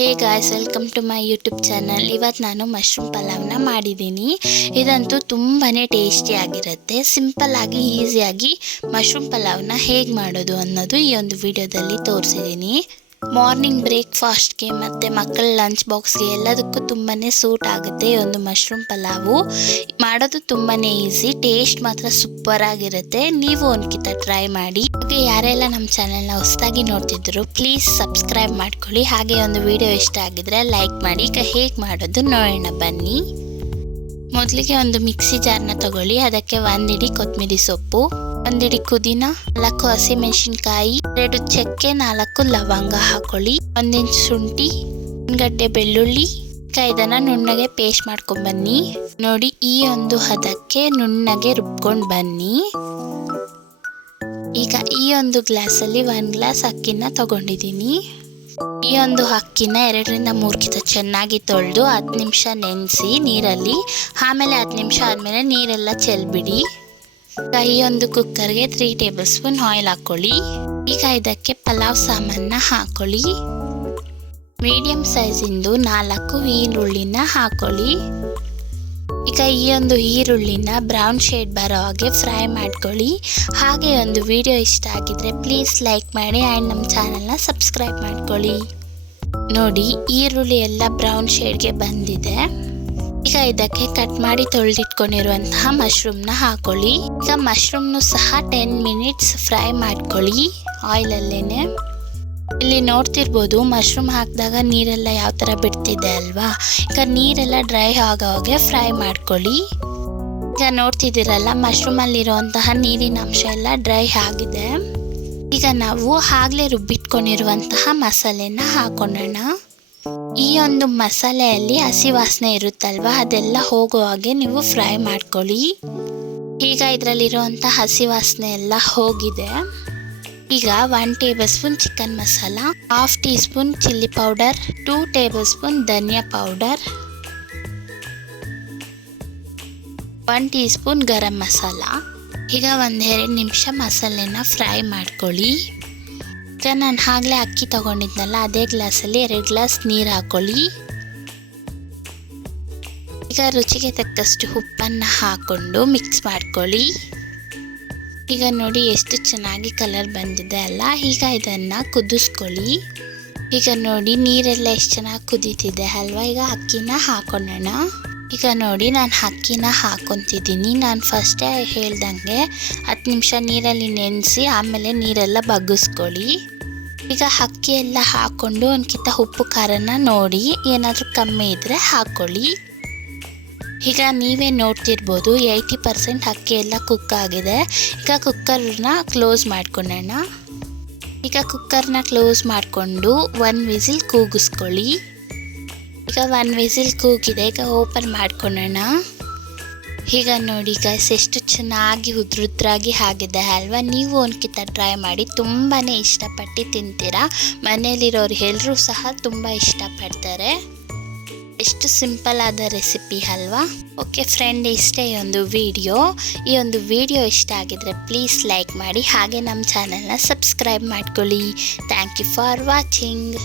Hey guys, welcome to my YouTube channel. ಇವತ್ತು ನಾನು mushroom ಪಲಾವ್ನ ಮಾಡಿದ್ದೀನಿ. ಇದಂತೂ ತುಂಬಾ ಟೇಸ್ಟಿಯಾಗಿರುತ್ತೆ. ಸಿಂಪಲ್ಲಾಗಿ ಈಸಿಯಾಗಿ ಮಶ್ರೂಮ್ ಪಲಾವ್ನ ಹೇಗೆ ಮಾಡೋದು ಅನ್ನೋದು ಈ ಒಂದು ವಿಡಿಯೋದಲ್ಲಿ ತೋರಿಸಿದ್ದೀನಿ. ಮಾರ್ನಿಂಗ್ ಬ್ರೇಕ್ಫಾಸ್ಟ್ಗೆ ಮತ್ತು ಮಕ್ಕಳ ಲಂಚ್ ಬಾಕ್ಸ್ಗೆ ಎಲ್ಲದಕ್ಕೂ ತುಂಬಾ ಸೂಟ್ ಆಗುತ್ತೆ ಈ ಒಂದು ಮಶ್ರೂಮ್ ಪಲಾವು. ಮಾಡೋದು ತುಂಬಾ ಈಸಿ, ಟೇಸ್ಟ್ ಮಾತ್ರ ಸೂಪರ್ ಆಗಿರುತ್ತೆ. ನೀವು ಒಂದ್ಕಿತ ಟ್ರೈ ಮಾಡಿ. ಹಾಗೆ ಯಾರೆಲ್ಲ ನಮ್ಮ ಚಾನೆಲ್ನ ಹೊಸದಾಗಿ ನೋಡ್ತಿದ್ರು ಪ್ಲೀಸ್ ಸಬ್ಸ್ಕ್ರೈಬ್ ಮಾಡ್ಕೊಳ್ಳಿ. ಹಾಗೆ ಒಂದು ವಿಡಿಯೋ ಇಷ್ಟ ಆಗಿದ್ರೆ ಲೈಕ್ ಮಾಡಿ. ಈಗ ಹೇಗೆ ಮಾಡೋದು ನೋಡೋಣ ಬನ್ನಿ. ಮೊದಲಿಗೆ ಒಂದು ಮಿಕ್ಸಿ ಜಾರ್ನ ತಗೊಳ್ಳಿ. ಅದಕ್ಕೆ 1 ಹಿಡಿ ಕೊತ್ತಂಬರಿ ಸೊಪ್ಪು, 1 ಹಿಡಿ ಪುದೀನ, 4 ಹಸಿಮೆಣಸಿನ್ಕಾಯಿ, 2 ಚಕ್ಕೆ, 4 ಲವಂಗ ಹಾಕೊಳ್ಳಿ, 1 ಇಂಚ್ ಶುಂಠಿ, 1 ಗಡ್ಡೆ ಬೆಳ್ಳುಳ್ಳಿ. ಇದನ್ನ ನುಣ್ಣಗೆ ಪೇಸ್ಟ್ ಮಾಡ್ಕೊಂಡ್ ಬನ್ನಿ. ನೋಡಿ, ಈ ಒಂದು ಹದಕ್ಕೆ ನುಣ್ಣಗೆ ರುಬ್ಕೊಂಡು ಬನ್ನಿ. ಈಗ ಈ ಒಂದು ಗ್ಲಾಸಲ್ಲಿ 1 ಗ್ಲಾಸ್ ಅಕ್ಕಿನ ತಗೊಂಡಿದ್ದೀನಿ. ಈ ಒಂದು ಅಕ್ಕಿನ 2 ರಿಂದ 3 ಕಿತ ಚೆನ್ನಾಗಿ ತೊಳೆದು 10 ನಿಮಿಷ ನೆನೆಸಿ ನೀರಲ್ಲಿ. ಆಮೇಲೆ 10 ನಿಮಿಷ ಆದಮೇಲೆ ನೀರೆಲ್ಲ ಚೆಲ್ಬಿಡಿ. ಈ ಒಂದು ಕುಕ್ಕರ್ಗೆ 3 ಟೇಬಲ್ ಸ್ಪೂನ್ ಆಯಿಲ್ ಹಾಕೊಳ್ಳಿ. ಈಗ ಇದಕ್ಕೆ ಪಲಾವ್ ಸಾಮಾನ ಹಾಕೊಳ್ಳಿ. ಮೀಡಿಯಂ ಸೈಜಿಂದು 4 ಈರುಳ್ಳಿನ ಹಾಕೊಳ್ಳಿ. ಈಗ ಈ ಒಂದು ಈರುಳ್ಳಿನ ಬ್ರೌನ್ ಶೇಡ್ ಬರೋ ಹಾಗೆ ಫ್ರೈ ಮಾಡ್ಕೊಳ್ಳಿ. ಹಾಗೆ ಒಂದು ವಿಡಿಯೋ ಇಷ್ಟ ಆಗಿದ್ರೆ ಪ್ಲೀಸ್ ಲೈಕ್ ಮಾಡಿ ಆ್ಯಂಡ್ ನಮ್ಮ ಚಾನಲ್ನ ಸಬ್ಸ್ಕ್ರೈಬ್ ಮಾಡ್ಕೊಳ್ಳಿ. ನೋಡಿ, ಈರುಳ್ಳಿ ಎಲ್ಲ ಬ್ರೌನ್ ಶೇಡ್ಗೆ ಬಂದಿದೆ. ಈಗ ಇದಕ್ಕೆ ಕಟ್ ಮಾಡಿ ತೊಳೆದಿಟ್ಕೊಂಡಿರುವಂತಹ ಮಶ್ರೂಮ್ನ ಹಾಕೊಳ್ಳಿ. ಈಗ ಮಶ್ರೂಮ್ನು ಸಹ 10 ಮಿನಿಟ್ಸ್ ಫ್ರೈ ಮಾಡ್ಕೊಳ್ಳಿ ಆಯಿಲಲ್ಲೇನೆ. ಇಲ್ಲಿ ನೋಡ್ತಿರ್ಬೋದು, ಮಶ್ರೂಮ್ ಹಾಕಿದಾಗ ನೀರೆಲ್ಲ ಯಾವ ಥರ ಬಿಡ್ತಿದೆ ಅಲ್ವಾ. ಈಗ ನೀರೆಲ್ಲ ಡ್ರೈ ಆಗೋ ಹಾಗೆ ಫ್ರೈ ಮಾಡ್ಕೊಳ್ಳಿ. ಈಗ ನೋಡ್ತಿದ್ದೀರಲ್ಲ, ಮಶ್ರೂಮಲ್ಲಿರುವಂತಹ ನೀರಿನ ಅಂಶ ಎಲ್ಲ ಡ್ರೈ ಆಗಿದೆ. ಈಗ ನಾವು ಆಗಲೇ ರುಬ್ಬಿಟ್ಕೊಂಡಿರುವಂತಹ ಮಸಾಲೆನ ಹಾಕೊಳ್ಳೋಣ. ಈ ಒಂದು ಮಸಾಲೆಯಲ್ಲಿ ಹಸಿ ವಾಸನೆ ಇರುತ್ತಲ್ವ, ಅದೆಲ್ಲ ಹೋಗೋ ಹಾಗೆ ನೀವು ಫ್ರೈ ಮಾಡ್ಕೊಳ್ಳಿ. ಈಗ ಇದರಲ್ಲಿರುವಂಥ ಹಸಿ ವಾಸನೆ ಎಲ್ಲ ಹೋಗಿದೆ. ಈಗ 1 tablespoon chicken masala, 1/2 teaspoon chilli powder, 2 tablespoon ಧನಿಯಾ powder, 1 teaspoon garam masala. ಈಗ 1-2 ನಿಮಿಷ ಮಸಾಲೆನ ಫ್ರೈ ಮಾಡ್ಕೊಳ್ಳಿ. ಈಗ ನಾನು ಆಗಲೇ ಅಕ್ಕಿ ತಗೊಂಡಿದ್ನಲ್ಲ, ಅದೇ ಗ್ಲಾಸಲ್ಲಿ 2 ಗ್ಲಾಸ್ ನೀರು ಹಾಕೊಳ್ಳಿ. ಈಗ ರುಚಿಗೆ ತಕ್ಕಷ್ಟು ಉಪ್ಪನ್ನು ಹಾಕ್ಕೊಂಡು ಮಿಕ್ಸ್ ಮಾಡ್ಕೊಳ್ಳಿ. ಈಗ ನೋಡಿ ಎಷ್ಟು ಚೆನ್ನಾಗಿ ಕಲರ್ ಬಂದಿದೆ ಅಲ್ಲ. ಈಗ ಇದನ್ನು ಕುದಿಸ್ಕೊಳ್ಳಿ. ಈಗ ನೋಡಿ, ನೀರೆಲ್ಲ ಎಷ್ಟು ಚೆನ್ನಾಗಿ ಕುದೀತಿದೆ ಅಲ್ವಾ. ಈಗ ಅಕ್ಕಿನ ಹಾಕೊಳ್ಳೋಣ. ಈಗ ನೋಡಿ, ನಾನು ಅಕ್ಕಿನ ಹಾಕ್ಕೊತಿದ್ದೀನಿ. ನಾನು ಫಸ್ಟೇ ಹೇಳ್ದಂಗೆ 10 ನಿಮಿಷ ನೀರಲ್ಲಿ ನೆನೆಸಿ ಆಮೇಲೆ ನೀರೆಲ್ಲ ಬಗ್ಗಿಸ್ಕೊಳ್ಳಿ. ಈಗ ಅಕ್ಕಿ ಎಲ್ಲ ಹಾಕ್ಕೊಂಡು ಒಂದ್ಕಿತ ಉಪ್ಪು ಖಾರನ ನೋಡಿ, ಏನಾದರೂ ಕಮ್ಮಿ ಇದ್ದರೆ ಹಾಕ್ಕೊಳ್ಳಿ. ಈಗ ನೀವೇ ನೋಡ್ತಿರ್ಬೋದು 80% ಅಕ್ಕಿ ಎಲ್ಲ ಕುಕ್ ಆಗಿದೆ. ಈಗ ಕುಕ್ಕರ್ನ ಕ್ಲೋಸ್ ಮಾಡ್ಕೊಳ್ಳೋಣ. ಈಗ ಕುಕ್ಕರ್ನ ಕ್ಲೋಸ್ ಮಾಡಿಕೊಂಡು 1 ವಿಸಿಲ್ ಕೂಗಿಸ್ಕೊಳ್ಳಿ. ಈಗ 1 ವಿಸಿಲ್ ಕೂಗಿದೆ. ಈಗ ಓಪನ್ ಮಾಡ್ಕೊಳ್ಳೋಣ. ಈಗ ನೋಡಿ ಗೈಸ್, ಎಷ್ಟು ಚೆನ್ನಾಗಿ ಉದ್ರುದ್ರಾಗಿ ಆಗಿದೆ ಅಲ್ವಾ. ನೀವು ಒಂದ್ಕಿತ ಟ್ರೈ ಮಾಡಿ, ತುಂಬಾ ಇಷ್ಟಪಟ್ಟು ತಿಂತೀರಾ. ಮನೇಲಿರೋರು ಎಲ್ಲರೂ ಸಹ ತುಂಬ ಇಷ್ಟಪಡ್ತಾರೆ. ಎಷ್ಟು ಸಿಂಪಲ್ ಆದ ರೆಸಿಪಿ ಅಲ್ವಾ. ಓಕೆ ಫ್ರೆಂಡ್, ಇಷ್ಟೇ ಈ ಒಂದು ವಿಡಿಯೋ ಇಷ್ಟ ಆಗಿದ್ರೆ ಪ್ಲೀಸ್ ಲೈಕ್ ಮಾಡಿ. ಹಾಗೆ ನಮ್ಮ ಚಾನಲ್ನ ಸಬ್ಸ್ಕ್ರೈಬ್ ಮಾಡ್ಕೊಳ್ಳಿ. Thank you for watching.